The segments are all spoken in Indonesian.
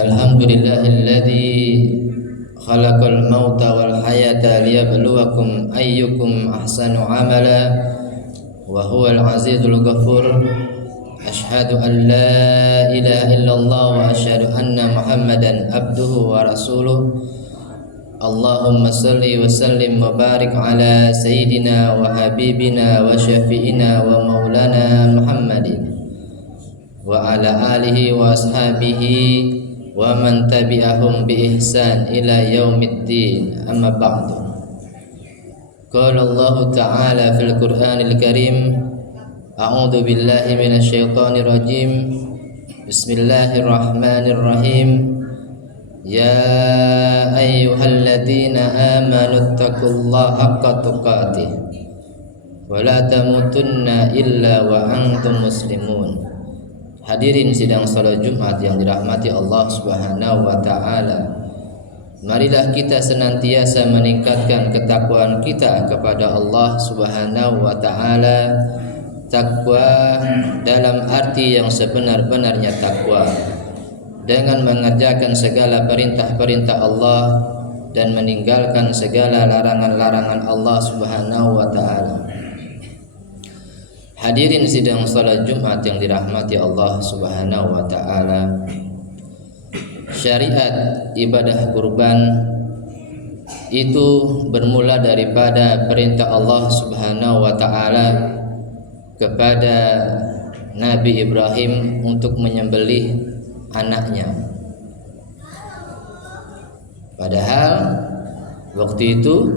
Alhamdulillahilladzi khalaqal mauta wal hayata liyabluwakum ayyukum ahsanu amala wa huwal azizul ghafur. Asyhadu an la ilaha illallah wa asyhadu anna Muhammadan abduhu wa rasuluh. Allahumma salli wa sallim wa barik ala sayyidina wa habibina wa syafi'ina wa maulana Muhammadin wa ala alihi wa ashabihi wa man tabi'ahum bi ihsan ila yaumiddin. Amma ba'du. Qala Allah ta'ala fil Qur'anil Karim, a'udzu billahi minasyaitonir rajim. Bismillahirrahmanirrahim. Ya ayyuhalladzina amanu taqullaha haqqa tuqatih wa la tamutunna illa wa antum muslimun. Hadirin sidang salat Jumat yang dirahmati Allah Subhanahu wa taala. Marilah kita senantiasa meningkatkan ketakwaan kita kepada Allah Subhanahu wa taala. Takwa dalam arti yang sebenar-benarnya takwa, dengan mengerjakan segala perintah-perintah Allah dan meninggalkan segala larangan-larangan Allah Subhanahu wa taala. Hadirin sidang salat Jumat yang dirahmati Allah Subhanahu wa taala. Syariat ibadah kurban itu bermula daripada perintah Allah Subhanahu wa taala kepada Nabi Ibrahim untuk menyembelih anaknya. Padahal waktu itu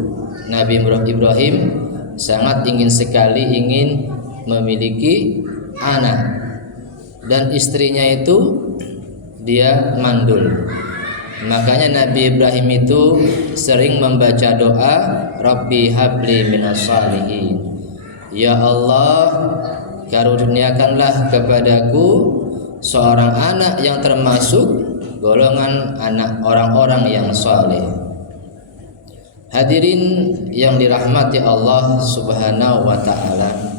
Nabi Ibrahim sangat ingin sekali memiliki anak, dan istrinya itu dia mandul. Makanya Nabi Ibrahim itu sering membaca doa, Rabbi habli minas salihin. Ya Allah, karuniakanlah kepadaku seorang anak yang termasuk golongan anak orang-orang yang saleh. Hadirin yang dirahmati Allah Subhanahu wa taala.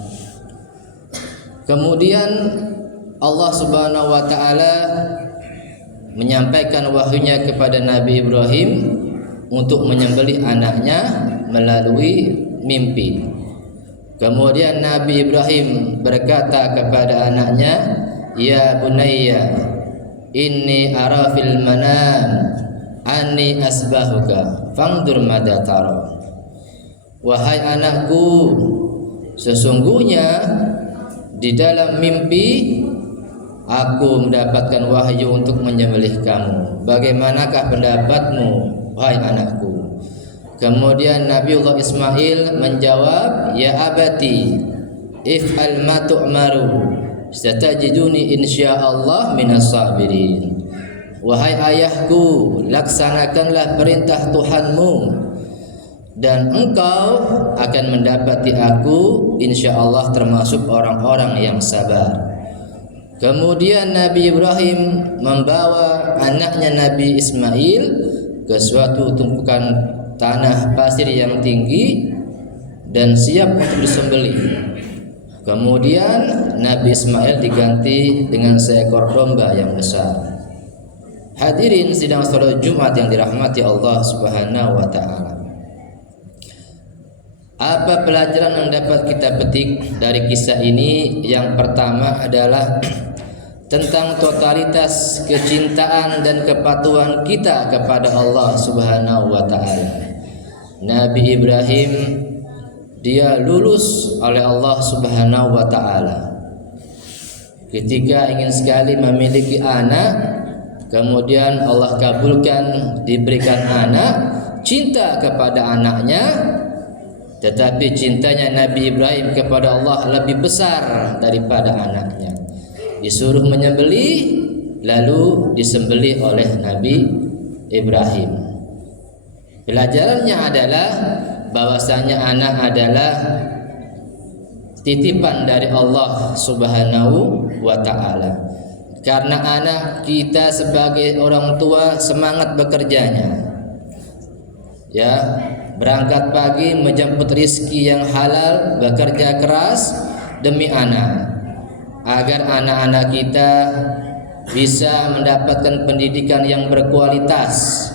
Kemudian Allah Subhanahu wa taala menyampaikan wahyunya kepada Nabi Ibrahim untuk menyembelih anaknya melalui mimpi. Kemudian Nabi Ibrahim berkata kepada anaknya, Ya bunayya, inni ara fil manam anni asbahuka fangdur madza tara. Wahai anakku, sesungguhnya di dalam mimpi aku mendapatkan wahyu untuk menyembelih kamu. Bagaimanakah pendapatmu, wahai anakku? Kemudian Nabiullah Ismail menjawab, Ya abati, if'al ma tu'maru, satajiduni insyaallah minas sabirin. Wahai ayahku, laksanakanlah perintah Tuhanmu, dan engkau akan mendapati aku insyaallah termasuk orang-orang yang sabar. Kemudian Nabi Ibrahim membawa anaknya Nabi Ismail ke suatu tumpukan tanah pasir yang tinggi dan siap untuk disembelih. Kemudian Nabi Ismail diganti dengan seekor domba yang besar. Hadirin sidang salat Jumat yang dirahmati Allah Subhanahu wa taala. Apa pelajaran yang dapat kita petik dari kisah ini? Yang pertama adalah tentang totalitas kecintaan dan kepatuhan kita kepada Allah Subhanahu wa taala. Nabi Ibrahim dia lulus oleh Allah Subhanahu wa taala. Ketika ingin sekali memiliki anak, kemudian Allah kabulkan diberikan anak, cinta kepada anaknya Tetapi cintanya Nabi Ibrahim kepada Allah lebih besar daripada anaknya. Disuruh menyembelih, lalu disembelih oleh Nabi Ibrahim. Pelajarannya adalah bahwasanya anak adalah titipan dari Allah Subhanahu wa ta'ala. Karena anak kita sebagai orang tua semangat bekerjanya, ya, berangkat pagi menjemput rizki yang halal, bekerja keras demi anak, agar anak-anak kita bisa mendapatkan pendidikan yang berkualitas.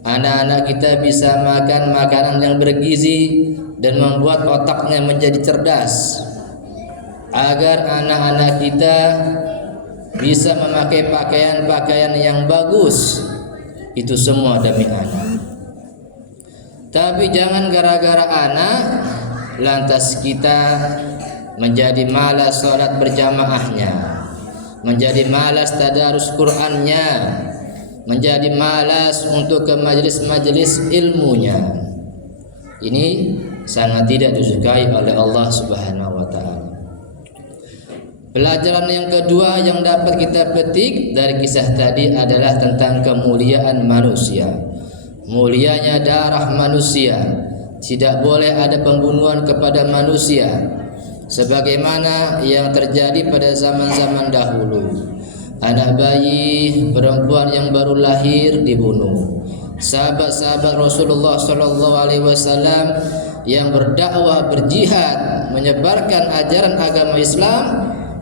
Anak-anak kita bisa makan makanan yang bergizi dan membuat otaknya menjadi cerdas, agar anak-anak kita bisa memakai pakaian-pakaian yang bagus. Itu semua demi anak. Tapi jangan gara-gara anak lantas kita menjadi malas sholat berjamaahnya, menjadi malas tadarus Qur'annya, menjadi malas untuk ke majelis-majelis ilmunya. Ini sangat tidak disukai oleh Allah Subhanahu wa ta'ala. Pelajaran yang kedua yang dapat kita petik dari kisah tadi adalah tentang kemuliaan manusia. Mulianya darah manusia. Tidak boleh ada pembunuhan kepada manusia, sebagaimana yang terjadi pada zaman-zaman dahulu. Anak bayi perempuan yang baru lahir dibunuh. Sahabat-sahabat Rasulullah SAW yang berdakwah, berjihad, menyebarkan ajaran agama Islam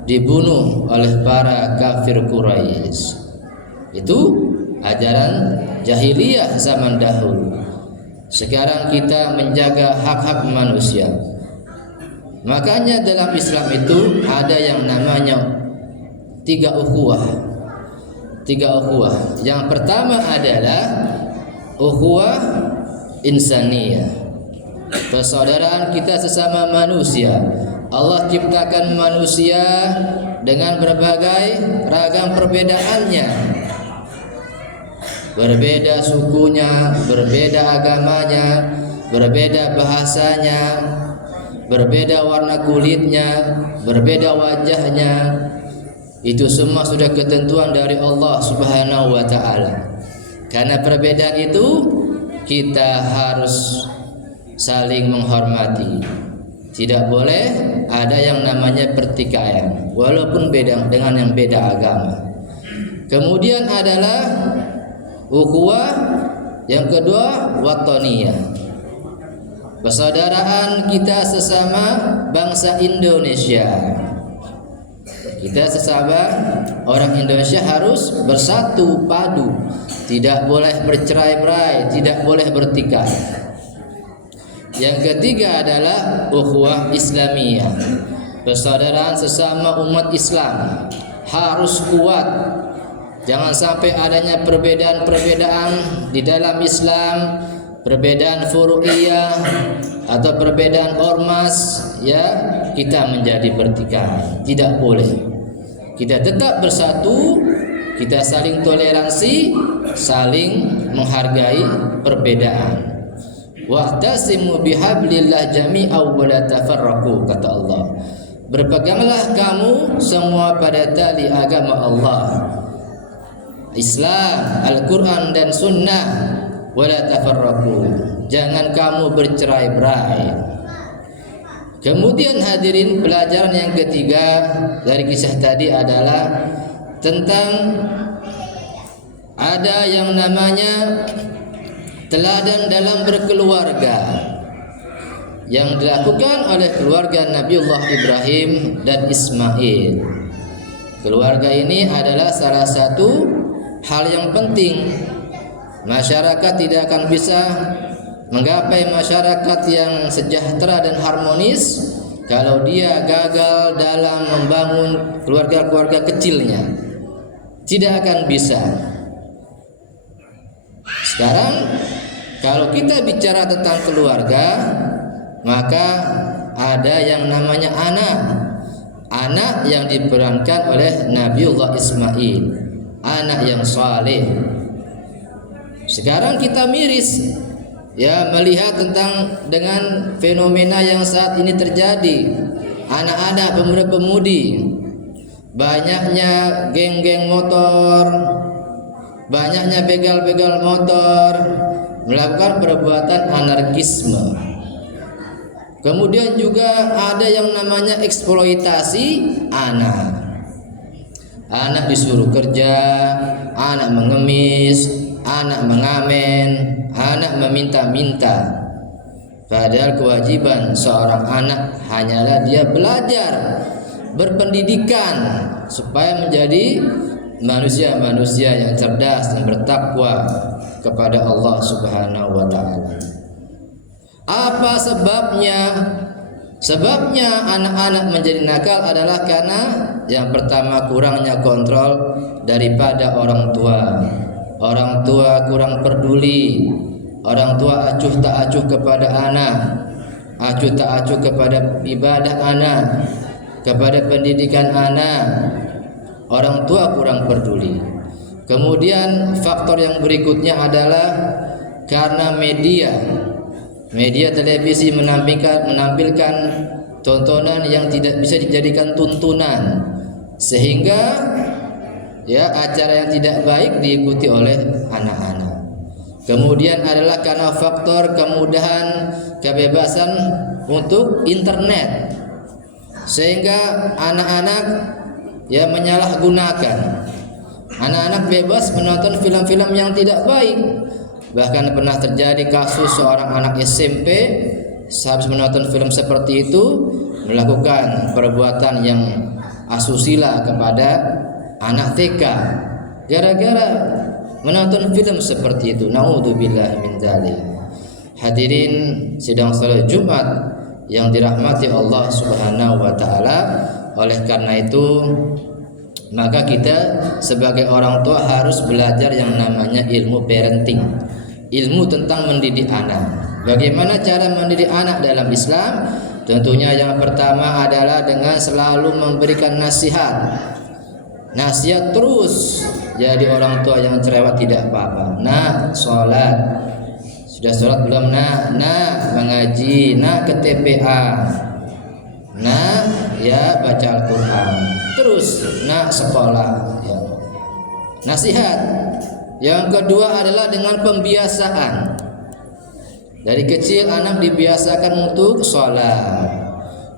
dibunuh oleh para kafir Quraisy. Itu ajaran jahiliyah zaman dahulu. Sekarang kita menjaga hak-hak manusia. Makanya dalam Islam itu ada yang namanya tiga ukhuwah. Yang pertama adalah ukhuwah insaniyah, persaudaraan kita sesama manusia. Allah ciptakan manusia dengan berbagai ragam perbedaannya, berbeda sukunya, berbeda agamanya, berbeda bahasanya, berbeda warna kulitnya, berbeda wajahnya. Itu semua sudah ketentuan dari Allah Subhanahu wa ta'ala. Karena perbedaan itu kita harus saling menghormati. Tidak boleh ada yang namanya pertikaian, walaupun beda dengan yang beda agama. Kemudian adalah ukhuwah yang kedua, watoniyah, persaudaraan kita sesama bangsa Indonesia. Kita sesama orang Indonesia harus bersatu padu, tidak boleh bercerai-berai, tidak boleh bertikai. Yang ketiga adalah ukhuwah Islamiyah, persaudaraan sesama umat Islam harus kuat. Jangan sampai adanya perbedaan-perbedaan di dalam Islam, perbedaan furu'iyah atau perbedaan ormas, ya, kita menjadi bertikai. Tidak boleh. Kita tetap bersatu, kita saling toleransi, saling menghargai perbedaan. Wa'tasimu bihablillah jami'an wa la tafarraqu, kata Allah. Berpeganglah kamu semua pada tali agama Allah, Islam, Al-Quran dan Sunnah, wa la tafarraqu, jangan kamu bercerai-berai. Kemudian hadirin, pelajaran yang ketiga dari kisah tadi adalah tentang ada yang namanya teladan dalam berkeluarga yang dilakukan oleh keluarga Nabiullah Ibrahim dan Ismail. Keluarga ini adalah salah satu hal yang penting. Masyarakat tidak akan bisa menggapai masyarakat yang sejahtera dan harmonis kalau dia gagal dalam membangun keluarga-keluarga kecilnya. Tidak akan bisa. Sekarang kalau kita bicara tentang keluarga, maka ada yang namanya anak yang diperankan oleh Nabiullah Ismail, anak yang saleh. Sekarang kita miris, ya melihat dengan fenomena yang saat ini terjadi, anak-anak pemuda-pemudi, banyaknya geng-geng motor, banyaknya begal-begal motor melakukan perbuatan anarkisme. Kemudian juga ada yang namanya eksploitasi anak. Anak disuruh kerja, anak mengemis, anak mengamen, anak meminta-minta. Padahal kewajiban seorang anak hanyalah dia belajar, berpendidikan supaya menjadi manusia-manusia yang cerdas dan bertakwa kepada Allah Subhanahu wa taala. Apa sebabnya? Sebabnya anak-anak menjadi nakal adalah karena yang pertama kurangnya kontrol daripada orang tua. Orang tua kurang peduli. Orang tua acuh tak acuh kepada anak, acuh tak acuh kepada ibadah anak, kepada pendidikan anak. Orang tua kurang peduli. Kemudian faktor yang berikutnya adalah karena media televisi menampilkan tontonan yang tidak bisa dijadikan tuntunan, sehingga ya acara yang tidak baik diikuti oleh anak-anak. Kemudian adalah karena faktor kemudahan kebebasan untuk internet, sehingga anak-anak ya menyalahgunakan. Anak-anak bebas menonton film-film yang tidak baik. Bahkan pernah terjadi kasus seorang anak SMP sehabis menonton film seperti itu melakukan perbuatan yang asusila kepada anak TK gara-gara menonton film seperti itu. Naudzubillah min dzalik. Hadirin sidang salat Jumat yang dirahmati Allah Subhanahu wa taala, oleh karena itu maka kita sebagai orang tua harus belajar yang namanya ilmu parenting, ilmu tentang mendidik anak. Bagaimana cara mendidik anak dalam Islam? Tentunya yang pertama adalah dengan selalu memberikan nasihat. Nasihat terus. Jadi orang tua yang cerewet tidak apa-apa. Nah, sholat. Sudah sholat belum? Nah, mengaji. Nah, ke TPA. Nah, ya baca Al-Quran. Terus, nah sekolah. Ya. Nasihat. Yang kedua adalah dengan pembiasaan. Dari kecil anak dibiasakan untuk sholat.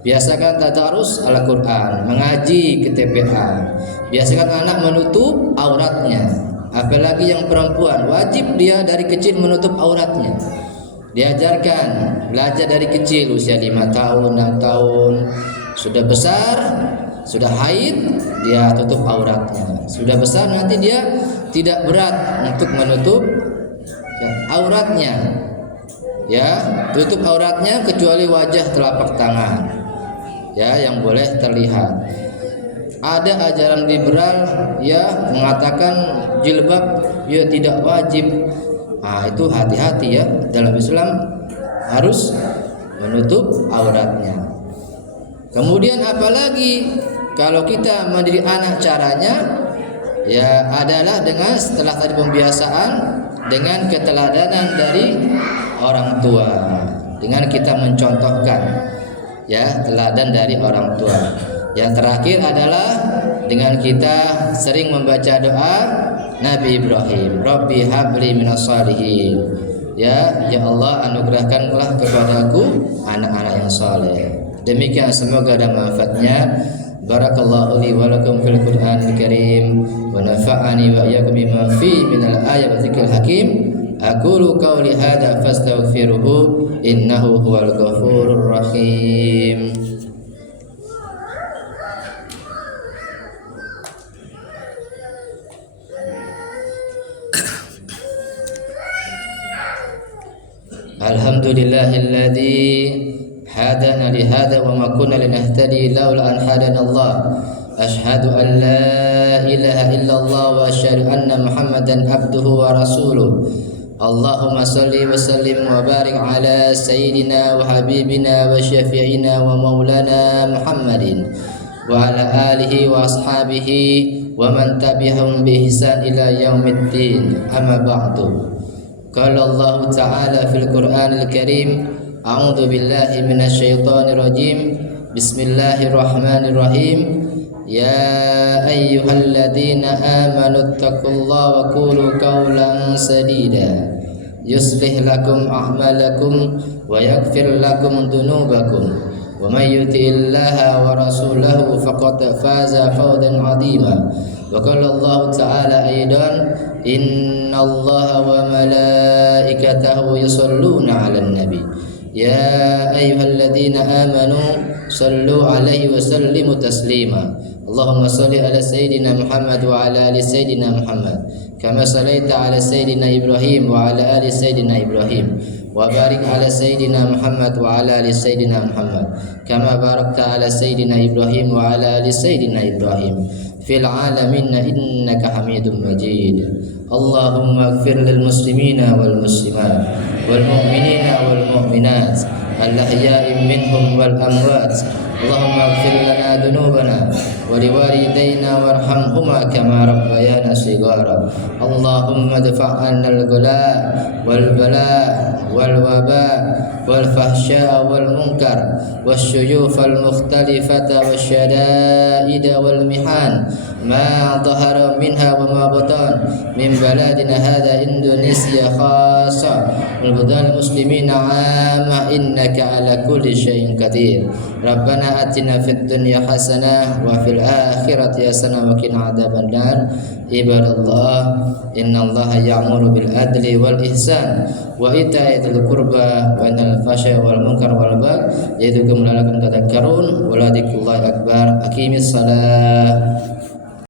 Biasakan tadarus Al-Quran, mengaji ke TPA. Biasakan anak menutup auratnya. Apalagi yang perempuan, wajib dia dari kecil menutup auratnya. Diajarkan, belajar dari kecil, usia 5 tahun, 6 tahun. Sudah besar, sudah haid, dia tutup auratnya. Sudah besar nanti dia tidak berat untuk menutup auratnya. Ya, tutup auratnya kecuali wajah telapak tangan. Ya, yang boleh terlihat. Ada ajaran liberal ya mengatakan jilbab ya tidak wajib. Nah, itu hati-hati ya, dalam Islam harus menutup auratnya. Kemudian apalagi kalau kita mendidik anak, caranya ya adalah dengan setelah tadi pembiasaan dengan keteladanan dari orang tua, dengan kita mencontohkan ya teladan dari orang tua. Yang terakhir adalah dengan kita sering membaca doa Nabi Ibrahim, Rabbi habli minas shalihin. Ya Allah, anugerahkanlah kepadaku anak-anak yang saleh. Demikian, semoga ada manfaatnya. Barakallahu li wa lakum fil Qur'anil Karim wa nafa'ani wa iyyakum bima fi minal ayati wa dzikril hakim. Aqulu qawli hadza fastaghfiruhu innahu huwal ghafurur rahim. Alhamdulillahilladzi hadana li hadza wa ma kunna linahtadi laula an hadana Allah. Asyhadu an la ilaha illallah wa asyhadu anna Muhammadan abduhu wa rasuluh. Allahumma salli wa sallim wa barik ala sayyidina wa habibina wa syafi'ina wa maulana Muhammadin wa ala alihi wa ashabihi wa man tabi'ahum bi ihsan ila yaumiddin. Amma ba'du. Qala Allah Ta'ala fil Qur'anil Karim, a'udzu billahi minasyaitonir rajim. Bismillahirrahmanirrahim. Ya ayyuhalladzina amanu taqullaha wa qulu qawlan sadida yuslih lakum a'malakum wa yaghfir lakum dhunubakum wa may yuti'illaha wa rasulahu faqad faza fawzan 'azima. Wa qala Allah Ta'ala aidan, innallaha wa malaikatahu yusholluna 'alan nabi ya ayyuhalladzina amanu sallu 'alaihi wa sallimu taslima. Allahumma salli ala sayyidina Muhammad wa ala ali sayyidina Muhammad kama sallaita ala sayyidina Ibrahim wa ala ali sayyidina Ibrahim wa barik ala sayyidina Muhammad wa ala ali sayyidina Muhammad kama barakta ala sayyidina Ibrahim wa ala ali sayyidina Ibrahim fil alamin innaka Hamidum Majid. Allahumma ighfir lil muslimina wal muslimat wal mu'minina wal mu'minat al ahya'i minhum wal amwat. Allahumma ighfir lana dhunubana wa liwalidayna warhamhuma kama rabbayana shighara. Allahumma dfa' 'anna al-ghala wal bala wal waba wal fahsya wal munkar wasyuyuf al mukhtalifata wasyada'id wal mihan ma dhahara minha wa ma batan min baladina hadha Indonesia khassa wal budal muslimina 'amma innaka ala kulli syai'in qadir. Rabbana atina fid dunya hasanah wa fil akhirati hasanah wa qina adzabannar. Ibadallah, innallaha ya'muru bil adli wal ihsan wa ita'i dzil qurba wa yanha 'anil fahsya'i wal munkar wal baghi ya'idukum la'allakum tadhakkarun wa la dzikrullahi akbar. Aqimis shalah.